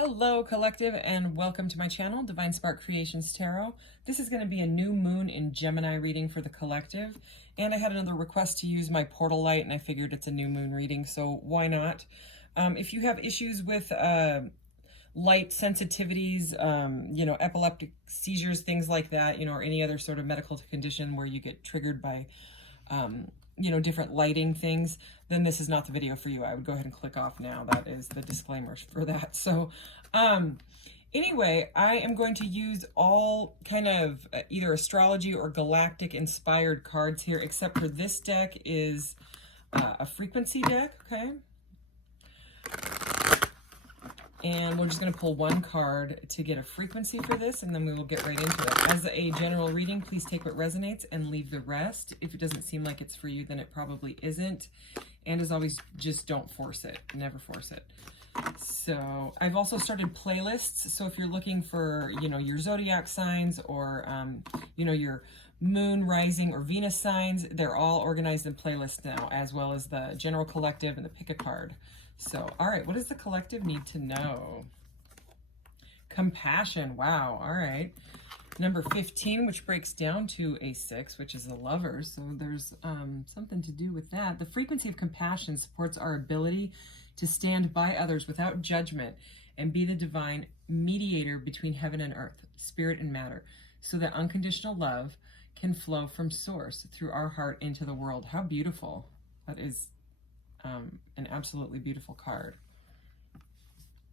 Hello collective and welcome to my channel, Divine Spark Creations Tarot. This is going to be a new moon in Gemini reading for the collective, and I had another request to use my portal light and I figured it's a new moon reading, so why not? If you have issues with light sensitivities, epileptic seizures, things like that, or any other sort of medical condition where you get triggered by different lighting things, then this is not the video for you. I would go ahead and click off now. That is the disclaimer for that. So anyway, I am going to use all kind of either astrology or galactic inspired cards here, except for this deck is a frequency deck, okay? And we're just going to pull one card to get a frequency for this, and then we will get right into it. As a general reading, please take what resonates and leave the rest. If it doesn't seem like it's for you, then it probably isn't. And as always, just don't force it. Never force it. So I've also started playlists. So if you're looking for, your zodiac signs or, your moon, rising, or Venus signs, they're all organized in playlists now, as well as the general collective and the pick a card. So, all right, what does the collective need to know? Compassion, wow, all right. Number 15, which breaks down to a 6, which is a lover, so there's something to do with that. The frequency of compassion supports our ability to stand by others without judgment and be the divine mediator between heaven and earth, spirit and matter, so that unconditional love can flow from source through our heart into the world. How beautiful. That is an absolutely beautiful card.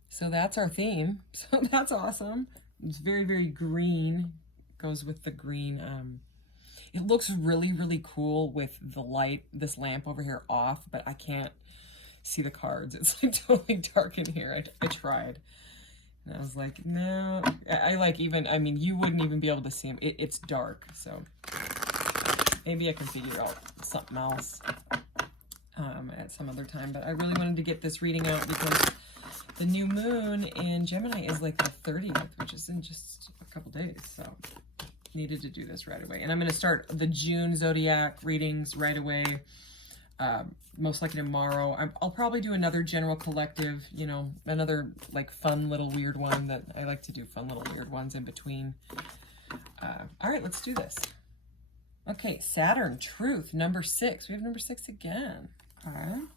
So that's our theme. So that's awesome. It's very, very green. Goes with the green. It looks really, really cool with the light, this lamp over here off, but I can't see the cards. It's like totally dark in here. I tried. And I was like, no. You wouldn't even be able to see them. It's dark. So maybe I can figure out something else at some other time, but I really wanted to get this reading out because the new moon in Gemini is like the 30th, which is in just a couple days, so needed to do this right away. And I'm going to start the June Zodiac readings right away, most likely tomorrow. I'll probably do another general collective, another like fun little weird one that I like to do, fun little weird ones in between. All right, let's do this. Okay, Saturn, Truth, number 6. We have number 6 again. All right.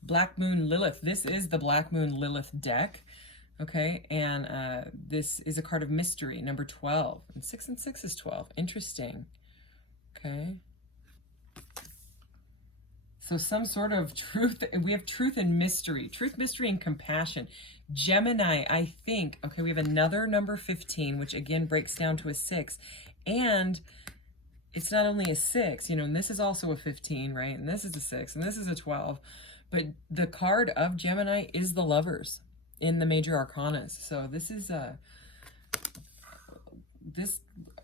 Black Moon Lilith. This is the Black Moon Lilith deck. Okay, and this is a card of mystery, number 12. And 6 and 6 is 12. Interesting. Okay. So some sort of truth. We have truth and mystery. Truth, mystery, and compassion. Gemini, I think. Okay, we have another number 15, which again breaks down to a 6. And it's not only a 6, and this is also a 15, right? And this is a 6, and this is a 12. But the card of Gemini is the Lovers in the major arcanas. So this is this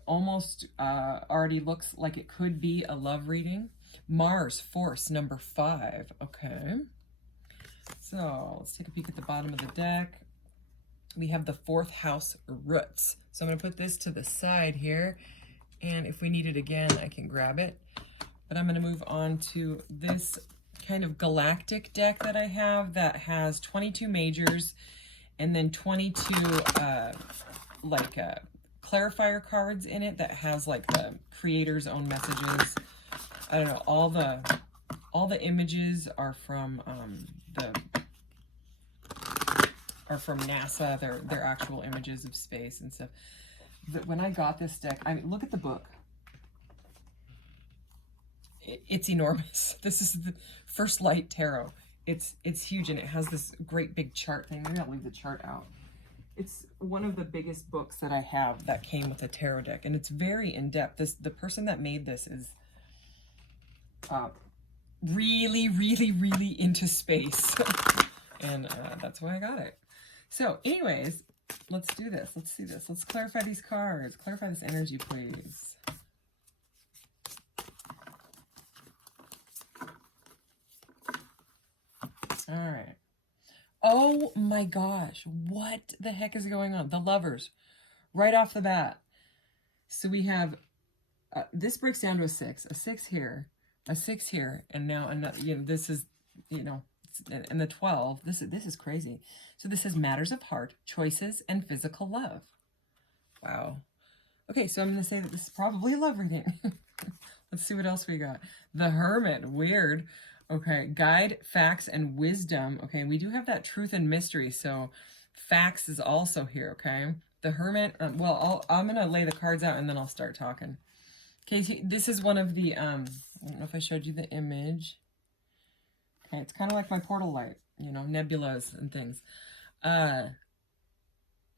almost already looks like it could be a love reading. Mars, Force, number 5. Okay. So let's take a peek at the bottom of the deck. We have the 4th house roots. So I'm going to put this to the side here. And if we need it again, I can grab it. But I'm going to move on to this kind of galactic deck that I have that has 22 majors and then 22 clarifier cards in it that has like the creator's own messages. I don't know, all the images are from NASA. They're actual images of space and stuff. But when I got this deck, look at the book. It's enormous. This is the First Light Tarot. It's huge, and it has this great big chart thing. Maybe I'll leave the chart out. It's one of the biggest books that I have that came with a tarot deck, and it's very in-depth. The person that made this is really, really, really into space. And that's why I got it. So anyways, let's do this. Let's see this. Let's clarify these cards. Clarify this energy, please. All right. Oh my gosh. What the heck is going on? The Lovers. Right off the bat. So we have, this breaks down to a 6 here, a 6 here, and now another, this is, and the 12. This is crazy. So this says matters of heart, choices, and physical love. Wow. Okay, so I'm going to say that this is probably a love reading. Let's see what else we got. The Hermit. Weird. Okay, guide, facts, and wisdom. Okay, we do have that truth and mystery, so facts is also here, okay? The Hermit, well, I'm going to lay the cards out and then I'll start talking. Okay, this is one of the, I don't know if I showed you the image. Okay, it's kind of like my portal light, you know, nebulas and things.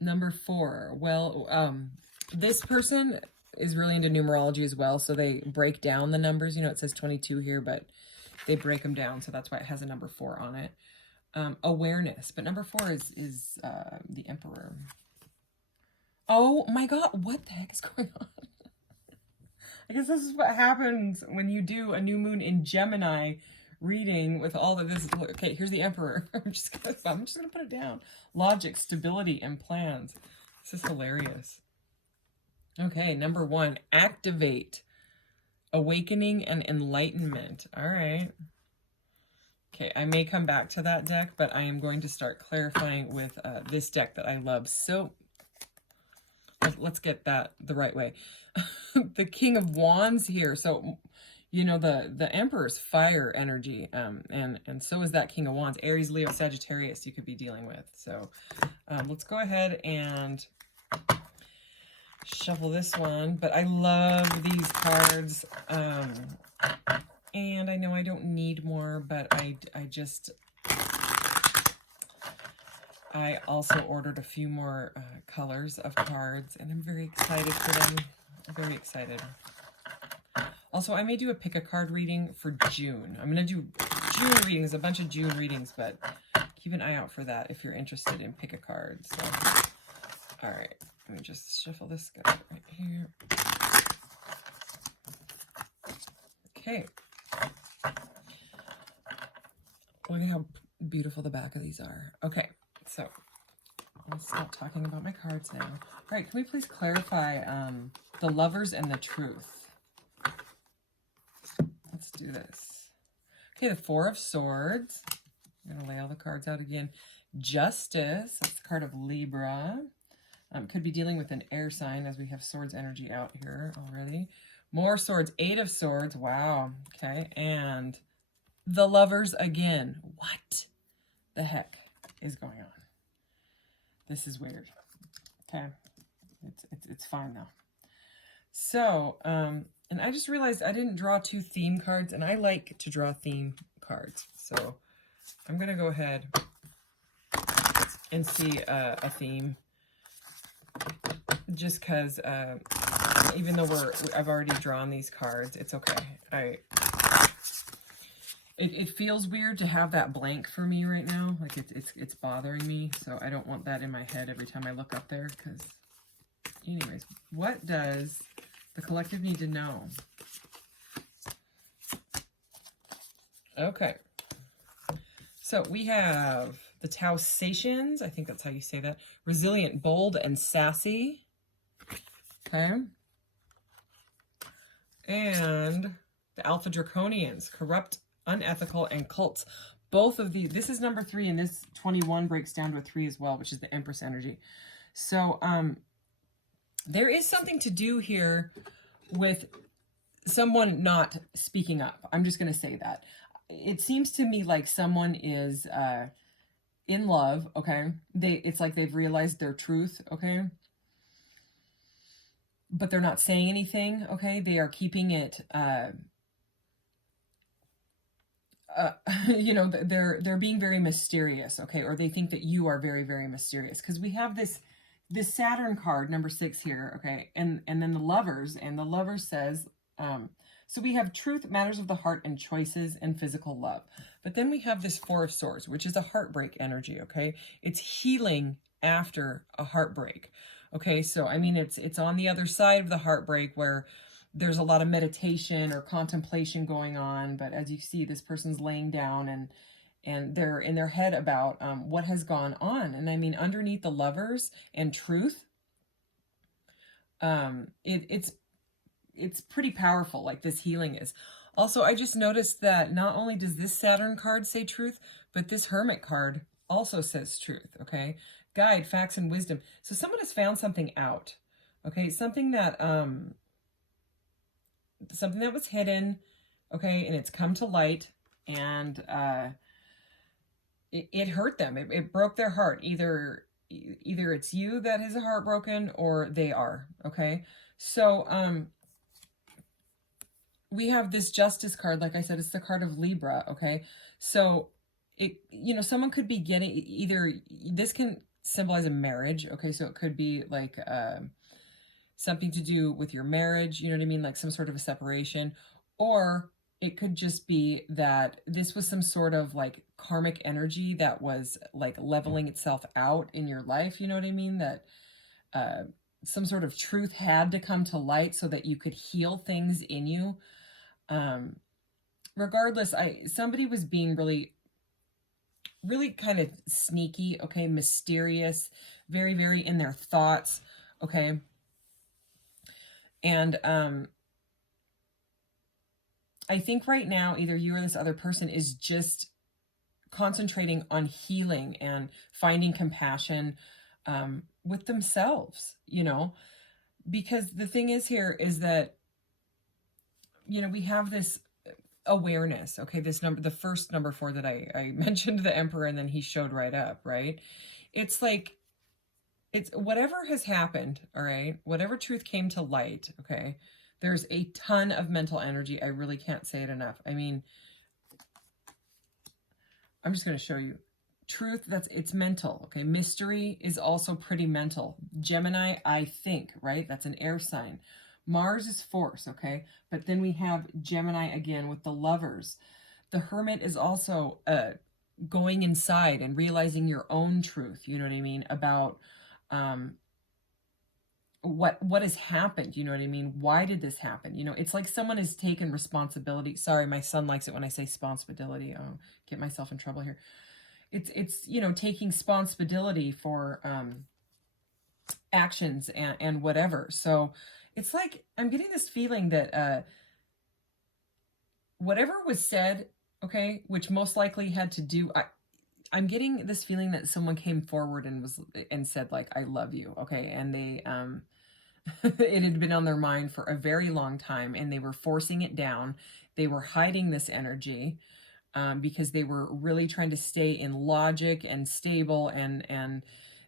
Number 4, well, this person is really into numerology as well, so they break down the numbers. You know, it says 22 here, but they break them down, so that's why it has a number 4 on it. Awareness, but number 4 is the Emperor. Oh my God, what the heck is going on? I guess this is what happens when you do a new moon in Gemini reading with all of this. Okay, here's the Emperor. I'm just gonna put it down. Logic, stability, and plans. This is hilarious. Okay, number 1, activate. Awakening and enlightenment. All right. Okay, I may come back to that deck, but I am going to start clarifying with this deck that I love. So let's get that the right way. The King of Wands here. So, you know, the Emperor's fire energy, and so is that King of Wands. Aries, Leo, Sagittarius you could be dealing with. So let's go ahead and shuffle this one. But I love these cards. And I know I don't need more, but I also ordered a few more colors of cards, and I'm very excited for them. I'm very excited. Also, I may do a pick a card reading for June. I'm going to do June readings, a bunch of June readings, but keep an eye out for that if you're interested in pick a card. So, all right, let me just shuffle this guy right here. Okay. Look at how beautiful the back of these are. Okay, so let's stop talking about my cards now. All right, can we please clarify the Lovers and the Truth? Let's do this. Okay, the 4 of Swords. I'm going to lay all the cards out again. Justice. That's the card of Libra. Could be dealing with an air sign as we have Swords energy out here already. More Swords. 8 of Swords. Wow. Okay, and the Lovers again. What the heck is going on? This is weird. Okay, it's fine though. So, and I just realized I didn't draw 2 theme cards, and I like to draw theme cards. So I'm gonna go ahead and see a theme, just because even though I've already drawn these cards, it's okay. It feels weird to have that blank for me right now. Like it's bothering me. So I don't want that in my head every time I look up there. Because, anyways, what does the collective need to know? Okay. So we have the Tausations. I think that's how you say that. Resilient, bold, and sassy. Okay. And the Alpha Draconians, corrupt, unethical, and cults. Both of these, this is number 3, and this 21 breaks down to a 3 as well, which is the Empress energy. So there is something to do here with someone not speaking up. I'm just going to say that. It seems to me like someone is in love, okay? It's like they've realized their truth, okay? But they're not saying anything, okay? They are keeping it you know, they're being very mysterious, okay? Or they think that you are very, very mysterious. Because we have this Saturn card, number 6 here, okay? And then the Lovers, and the Lover says, so we have truth, matters of the heart, and choices, and physical love. But then we have this 4 of Swords, which is a heartbreak energy, okay? It's healing after a heartbreak, okay? So, I mean, it's on the other side of the heartbreak where there's a lot of meditation or contemplation going on, but as you see, this person's laying down and they're in their head about what has gone on. And I mean, underneath the Lovers and truth, it's pretty powerful, like this healing is. Also, I just noticed that not only does this Saturn card say truth, but this Hermit card also says truth, okay? Guide, facts, and wisdom. So someone has found something out, okay? Something that was hidden, okay? And it's come to light, and it hurt them. It broke their heart. Either it's you that has a heart broken, or they are, okay? So, we have this Justice card. Like I said, it's the card of Libra, okay? So, someone could be getting either, this can symbolize a marriage, okay? So it could be like something to do with your marriage, you know what I mean? Like some sort of a separation. Or it could just be that this was some sort of like karmic energy that was like leveling itself out in your life, you know what I mean? That some sort of truth had to come to light so that you could heal things in you. Regardless, somebody was being really, really kind of sneaky, okay, mysterious, very, very in their thoughts, okay. And I think right now, either you or this other person is just concentrating on healing and finding compassion with themselves, because the thing is here is that, we have this awareness, okay, this number, the first number 4 that I mentioned, the Emperor, and then he showed right up, right? It's like, it's whatever has happened, all right, whatever truth came to light, okay, there's a ton of mental energy. I really can't say it enough. I mean, I'm just going to show you. Truth, it's mental, okay? Mystery is also pretty mental. Gemini, I think, right? That's an air sign. Mars is force, okay? But then we have Gemini again with the Lovers. The Hermit is also going inside and realizing your own truth, you know what I mean, about what has happened, you know what I mean? Why did this happen? It's like someone has taken responsibility. Sorry, my son likes it when I say responsibility. I'll get myself in trouble here. It's taking responsibility for actions and whatever. So it's like I'm getting this feeling that whatever was said, okay, which most likely had to do, I'm getting this feeling that someone came forward and said like, I love you, okay, and they it had been on their mind for a very long time, and they were forcing it down. They were hiding this energy because they were really trying to stay in logic and stable, and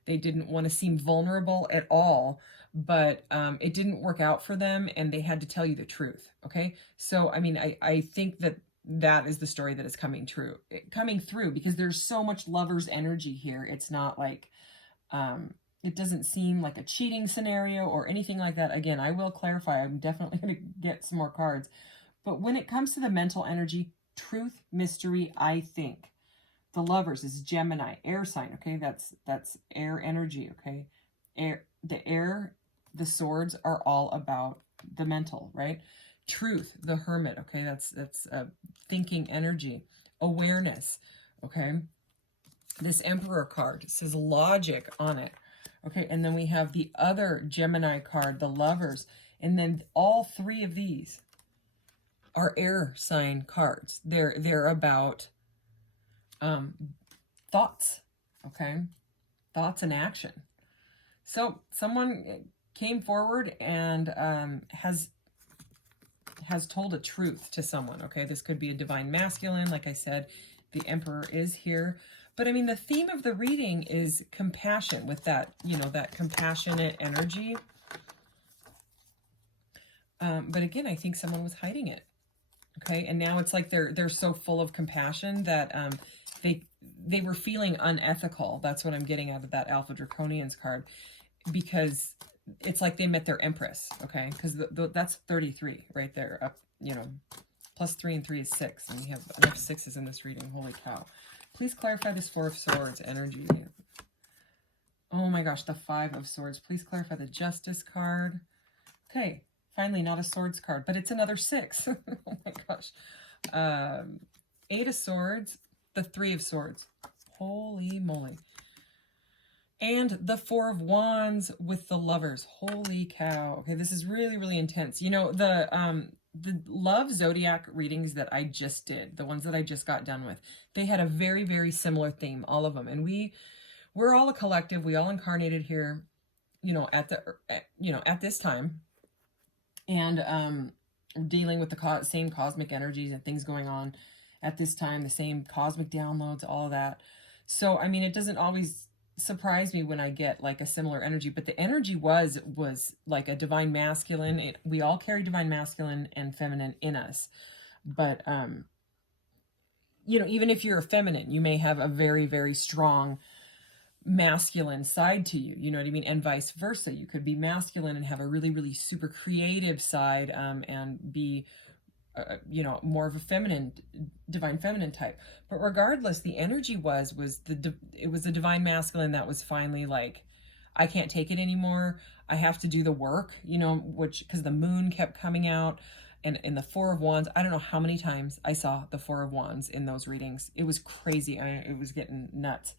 they didn't want to seem vulnerable at all. But it didn't work out for them, and they had to tell you the truth. Okay, so I mean, I think that is the story that is coming through, because there's so much Lover's energy here. It's not like it doesn't seem like a cheating scenario or anything like that. Again, I will clarify. I'm definitely going to get some more cards. But when it comes to the mental energy, truth, mystery, I think. The Lovers is Gemini, air sign, okay? That's air energy, okay? The swords are all about the mental, right? Truth, the Hermit, okay? That's thinking energy. Awareness, okay? This Emperor card says logic on it. Okay, and then we have the other Gemini card, the Lovers. And then all 3 of these are air sign cards. They're about thoughts, okay? Thoughts and action. So someone came forward and has told a truth to someone, okay? This could be a divine masculine. Like I said, the Emperor is here. But I mean, the theme of the reading is compassion, with that, that compassionate energy. But again, I think someone was hiding it. Okay, and now it's like they're so full of compassion that they were feeling unethical. That's what I'm getting out of that Alpha Draconians card, because it's like they met their Empress. Okay, because that's 33 right there. Up, plus 3 and 3 is 6, and we have enough 6s in this reading. Holy cow! Please clarify this 4 of Swords energy. Oh my gosh, the 5 of Swords. Please clarify the Justice card. Okay. Finally, not a Swords card, but it's another 6. Oh my gosh. 8 of Swords, the 3 of Swords. Holy moly. And the 4 of Wands with the Lovers. Holy cow. Okay, this is really, really intense. The the love Zodiac readings that I just did, the ones that I just got done with, they had a very, very similar theme, all of them. And we're all a collective. We all incarnated here, at this time, and dealing with the same cosmic energies and things going on at this time, the same cosmic downloads, all of that. So, I mean, it doesn't always surprise me when I get like a similar energy, but the energy was like a divine masculine. We all carry divine masculine and feminine in us, but even if you're a feminine, you may have a very, very strong masculine side to you, you know what I mean? And vice versa. You could be masculine and have a really, really super creative side, and be more of a feminine, divine feminine type. But regardless, the energy was the divine masculine that was finally like, I can't take it anymore. I have to do the work, because the moon kept coming out. And in the Four of Wands, I don't know how many times I saw the Four of Wands in those readings. It was crazy. It was getting nuts.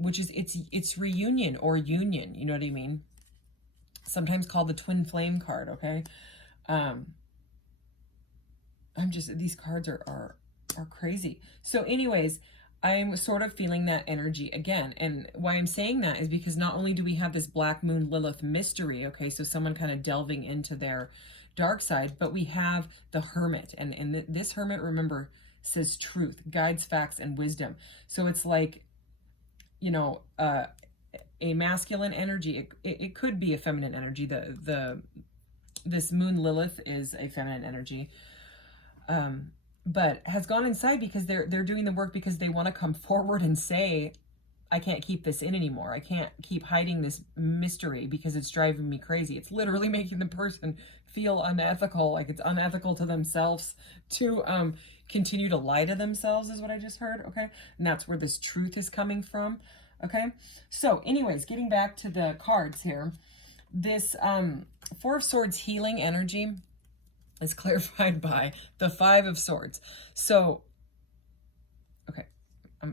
Which is it's reunion or union, you know what I mean? Sometimes called the twin flame card, okay? These cards are crazy. So anyways, I'm sort of feeling that energy again. And why I'm saying that is because not only do we have this Black Moon Lilith mystery, okay, so someone kind of delving into their dark side, but we have the Hermit. And this Hermit, remember, says truth, guides, facts, and wisdom. So it's like, a masculine energy. It could be a feminine energy. This Moon Lilith is a feminine energy, but has gone inside because they're doing the work because they want to come forward and say, I can't keep this in anymore. I can't keep hiding this mystery because it's driving me crazy. It's literally making the person feel unethical, like it's unethical to themselves to continue to lie to themselves, is what I just heard, okay? And that's where this truth is coming from, okay? So anyways, getting back to the cards here, this Four of Swords healing energy is clarified by the Five of Swords. So, okay,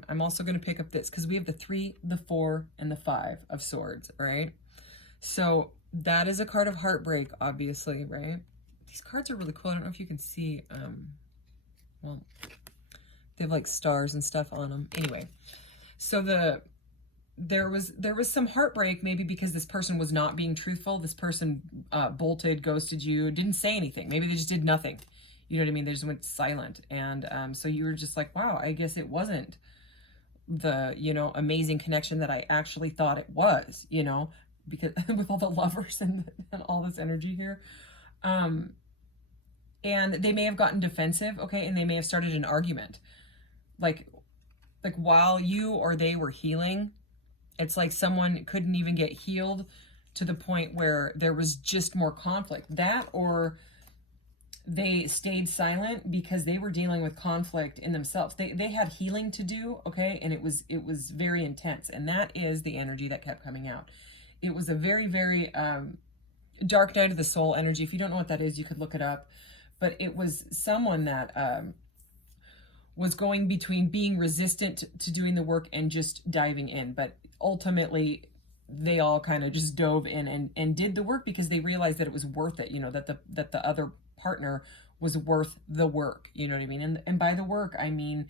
I'm also going to pick up this because we have the 3, the 4, and the 5 of Swords, right? So that is a card of heartbreak, obviously, right? These cards are really cool. I don't know if you can see, well, they have like stars and stuff on them. Anyway, so there was some heartbreak, maybe because this person was not being truthful. This person bolted, ghosted you, didn't say anything. Maybe they just did nothing. You know what I mean? They just went silent. And so you were just like, wow, I guess it wasn't the, amazing connection that I actually thought it was, because with all the lovers and all this energy here. And they may have gotten defensive, okay? And they may have started an argument. Like while you or they were healing, it's like someone couldn't even get healed to the point where there was just more conflict. That, or they stayed silent because they were dealing with conflict in themselves. They had healing to do, okay? And it was very intense. And that is the energy that kept coming out. It was a very, very dark night of the soul energy. If you don't know what that is, you could look it up. But it was someone that was going between being resistant to doing the work and just diving in. But ultimately, they all kind of just dove in and did the work because they realized that it was worth it, that the other partner was worth the work, you know what I mean? And by the work, I mean,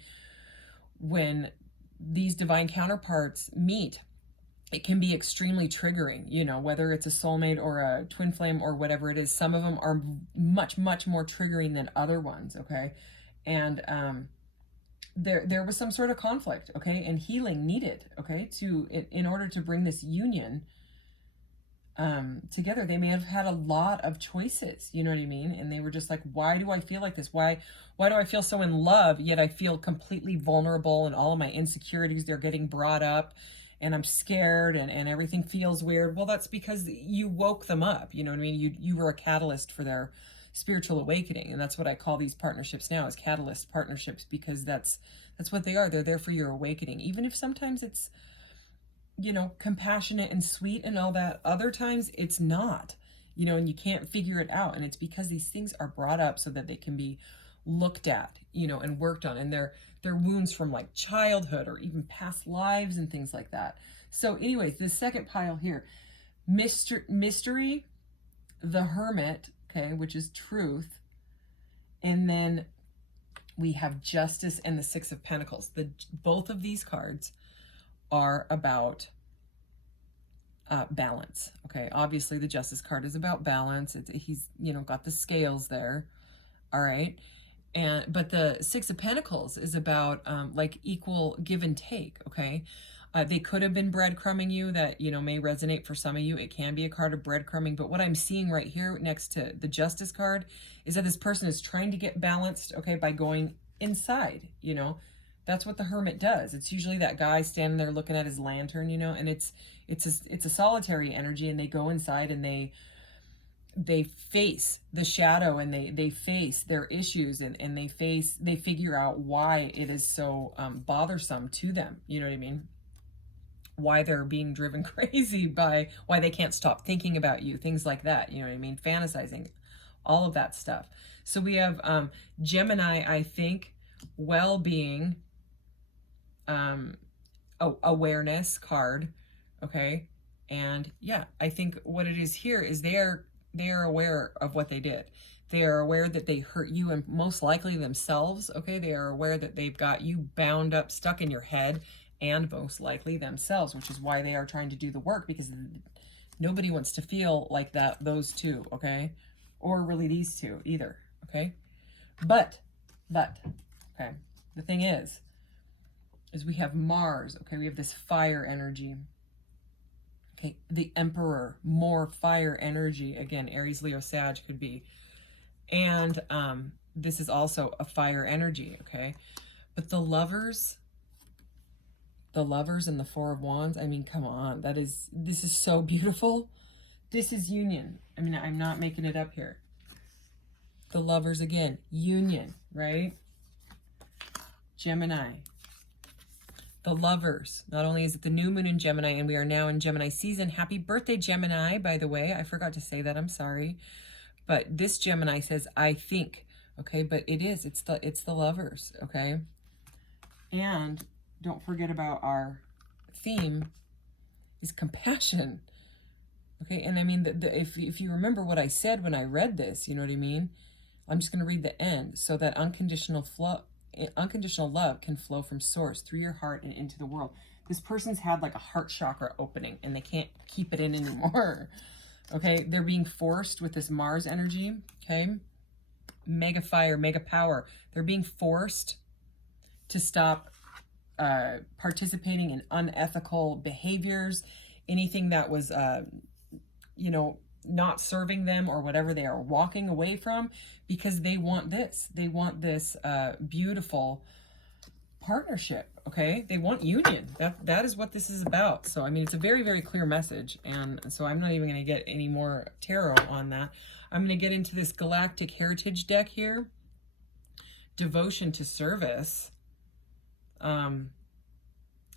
when these divine counterparts meet, it can be extremely triggering, whether it's a soulmate or a twin flame or whatever it is. Some of them are much, much more triggering than other ones, okay? And there was some sort of conflict, okay, and healing needed, okay, in order to bring this union together. They may have had a lot of choices, you know what I mean? And they were just like, why do I feel like this? Why do I feel so in love, yet I feel completely vulnerable and all of my insecurities, they're getting brought up and I'm scared and everything feels weird? Well, that's because you woke them up, you know what I mean? You were a catalyst for their spiritual awakening. And that's what I call these partnerships now, as catalyst partnerships, because that's what they are. They're there for your awakening. Even if sometimes it's, compassionate and sweet and all that, other times it's not, and you can't figure it out. And it's because these things are brought up so that they can be looked at, and worked on. And they're wounds from like childhood or even past lives and things like that. So anyways, the second pile here, mystery, the Hermit, okay, which is truth, And then we have Justice and the Six of Pentacles. Both of these cards are about balance. Okay, obviously the Justice card is about balance. He's, you know, got the scales there. All right. But the Six of Pentacles is about like equal give and take. Okay. They could have been breadcrumbing you. That, you know, may resonate for some of you. It can be a card of breadcrumbing. But what I'm seeing right here next to the Justice card is that this person is trying to get balanced, okay, by going inside, you know. That's what the Hermit does. It's usually that guy standing there looking at his lantern, you know, and it's a solitary energy, and they go inside and they face the shadow, and they face their issues, and they figure out why it is so bothersome to them. You know what I mean? Why they're being driven crazy by why they can't stop thinking about you, things like that. You know what I mean? Fantasizing, all of that stuff. So we have Gemini, I think, well-being, awareness card. Okay. And yeah, I think what it is here is they are aware of what they did. They are aware that they hurt you, and most likely themselves. Okay. They are aware that they've got you bound up, stuck in your head, and most likely themselves, which is why they are trying to do the work, because nobody wants to feel like that, those two. Okay. Or really these two either. Okay. But, okay. The thing is we have Mars. Okay. We have this fire energy. Okay, the Emperor, more fire energy. Again, Aries, Leo, Sag could be. And this is also a fire energy, okay? But the Lovers and the Four of Wands, I mean, come on. This is so beautiful. This is union. I mean, I'm not making it up here. The Lovers, again, union, right? Gemini. The Lovers. Not only is it the new moon in Gemini, and we are now in Gemini season. Happy birthday, Gemini, by the way. I forgot to say that. I'm sorry. But this Gemini says, I think. Okay, but it is. It's the Lovers, okay? And don't forget about our theme is compassion. Okay, and I mean, if you remember what I said when I read this, you know what I mean? I'm just going to read the end. So that unconditional love can flow from source through your heart and into the world. This person's had like a heart chakra opening, and they can't keep it in anymore. Okay, they're being forced with this Mars energy. Okay, mega fire, mega power. They're being forced to stop participating in unethical behaviors, anything that was you know, not serving them, or whatever they are walking away from, because they want this. They want this beautiful partnership, okay? They want union. That is what this is about. So, I mean, it's a very, very clear message, and so I'm not even going to get any more tarot on that. I'm going to get into this Galactic Heritage deck here. Devotion to service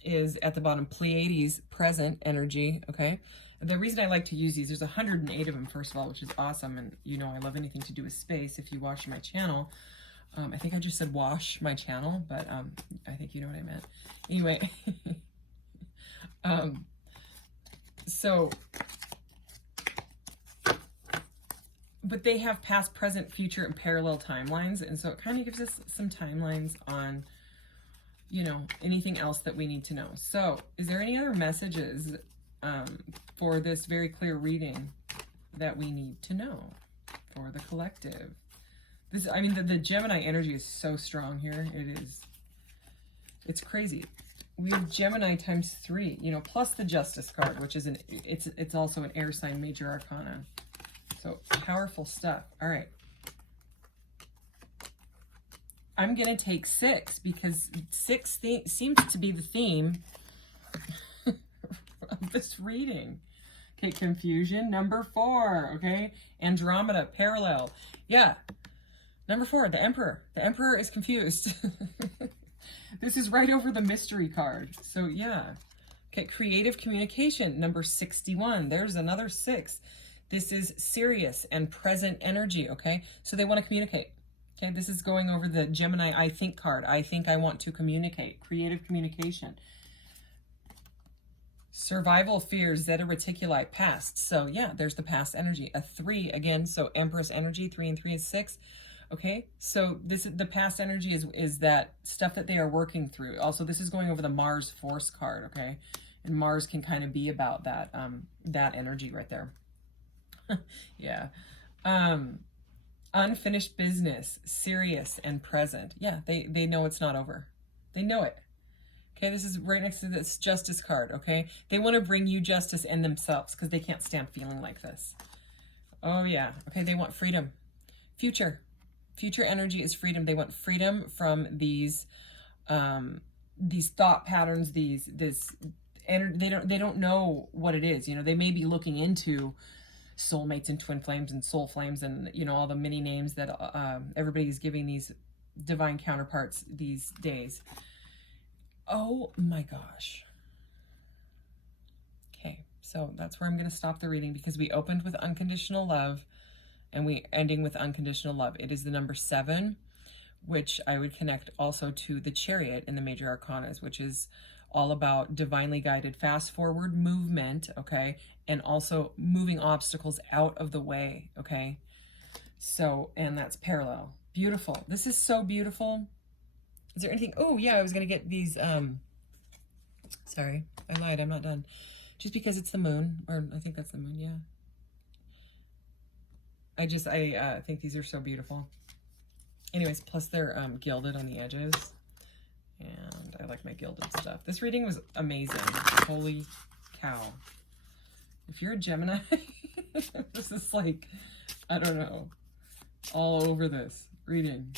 is at the bottom. Pleiades, present energy, okay? The reason I like to use these, there's 108 of them, first of all, which is awesome. And you know, I love anything to do with space. If you watch my channel, I think I just said wash my channel, but I think you know what I meant. Anyway, but they have past, present, future, and parallel timelines. And so it kind of gives us some timelines on, you know, anything else that we need to know. So is there any other messages for this very clear reading that we need to know for the collective? This, I mean, the Gemini energy is so strong here. It's crazy. We have Gemini times 3, you know, plus the Justice card, which is it's also an air sign major arcana. So powerful stuff. All right. I'm going to take 6 because 6 seems to be the theme of this reading. Okay, confusion. Number 4, okay? Andromeda, parallel. Yeah. Number 4, the Emperor. The Emperor is confused. This is right over the mystery card. So, yeah. Okay, creative communication, number 61. There's another 6. This is serious and present energy, okay? So they want to communicate. Okay, this is going over the Gemini I think card. I think I want to communicate. Creative communication. Survival fears, Zeta Reticuli, past. So yeah, there's the past energy. A 3 again, so Empress energy, 3 and 3 is 6. Okay, so the past energy is that stuff that they are working through. Also, this is going over the Mars Force card, okay? And Mars can kind of be about that that energy right there. Yeah. Unfinished business, serious and present. Yeah, they know it's not over. They know it. Okay, this is right next to this justice card, okay? They want to bring you justice and themselves because they can't stand feeling like this. Oh, yeah. Okay, they want freedom. Future. Future energy is freedom. They want freedom from these thought patterns, they don't know what it is. You know, they may be looking into soulmates and twin flames and soul flames and, you know, all the many names that everybody's giving these divine counterparts these days. Oh my gosh. Okay, so that's where I'm going to stop the reading because we opened with unconditional love and we ending with unconditional love. It is the number 7, which I would connect also to the Chariot in the major arcanas, which is all about divinely guided fast forward movement, okay? And also moving obstacles out of the way, okay? So, and that's parallel. Beautiful. This is so beautiful. Is there anything? Oh, yeah, I was going to get these, sorry, I lied, I'm not done. Just because it's the moon, or I think that's the moon, yeah. I think these are so beautiful. Anyways, plus they're gilded on the edges. And I like my gilded stuff. This reading was amazing. Holy cow. If you're a Gemini, this is like, I don't know, all over this reading.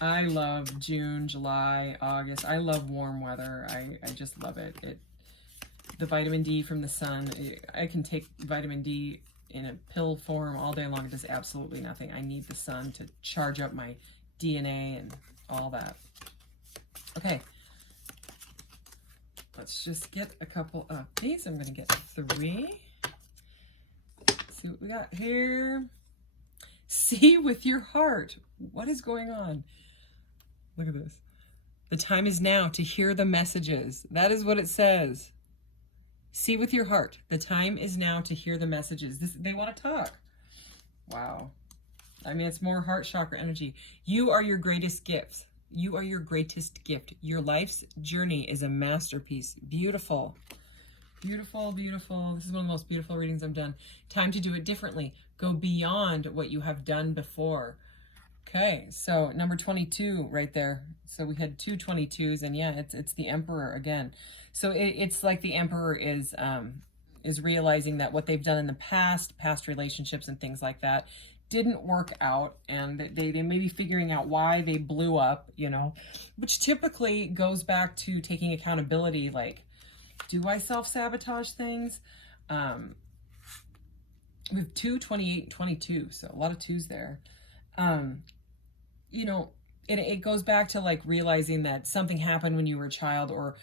I love June, July, August. I love warm weather. I just love it. The vitamin D from the sun. I can take vitamin D in a pill form all day long. It does absolutely nothing. I need the sun to charge up my DNA and all that. Okay. Let's just get a couple of these. I'm going to get 3. Let's see what we got here. See with your heart. What is going on? Look at this. The time is now to hear the messages. That is what it says. See with your heart. The time is now to hear the messages. They want to talk. Wow. I mean, it's more heart chakra energy. You are your greatest gift. You are your greatest gift. Your life's journey is a masterpiece. Beautiful. Beautiful, beautiful. This is one of the most beautiful readings I've done. Time to do it differently. Go beyond what you have done before. Okay, so number 22 right there. So we had 2 22s, and yeah, it's the Emperor again. So it's like the Emperor is realizing that what they've done in the past relationships and things like that, didn't work out, and they may be figuring out why they blew up, you know, which typically goes back to taking accountability, like, do I self-sabotage things? We have 2, 28, 22, so a lot of 2s there. You know, it goes back to like realizing that something happened when you were a child, or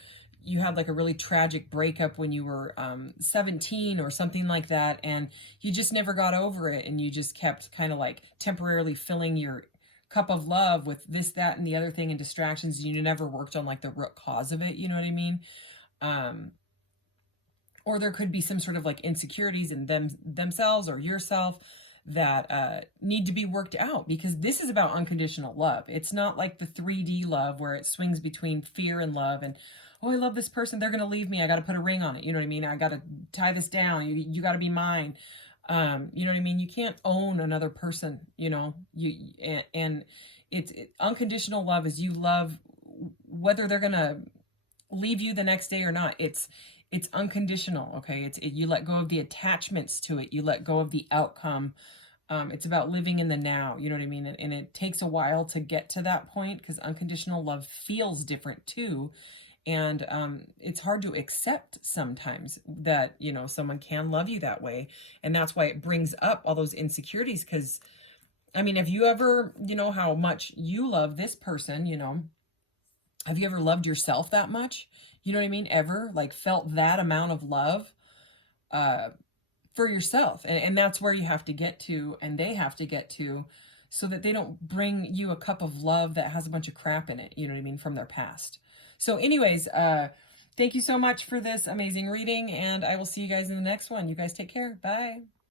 you had like a really tragic breakup when you were 17 or something like that, and you just never got over it, and you just kept kind of like temporarily filling your cup of love with this, that, and the other thing and distractions, and you never worked on like the root cause of it, you know what I mean? Or there could be some sort of like insecurities in themselves or yourself that need to be worked out, because this is about unconditional love. It's not like the 3D love where it swings between fear and love, and oh, I love this person, they're gonna leave me, I gotta put a ring on it, you know what I mean? I gotta tie this down, you gotta be mine. You know what I mean? You can't own another person, you know. And it's unconditional love is you love whether they're gonna leave you the next day or not. It's unconditional, okay? You let go of the attachments to it. You let go of the outcome. It's about living in the now, you know what I mean? And it takes a while to get to that point, because unconditional love feels different too. And it's hard to accept sometimes that, you know, someone can love you that way. And that's why it brings up all those insecurities, because, I mean, have you ever, you know, how much you love this person, you know, have you ever loved yourself that much? You know what I mean? Ever like felt that amount of love for yourself? And that's where you have to get to, and they have to get to, so that they don't bring you a cup of love that has a bunch of crap in it, you know what I mean, from their past. So anyways, thank you so much for this amazing reading, and I will see you guys in the next one. You guys take care. Bye.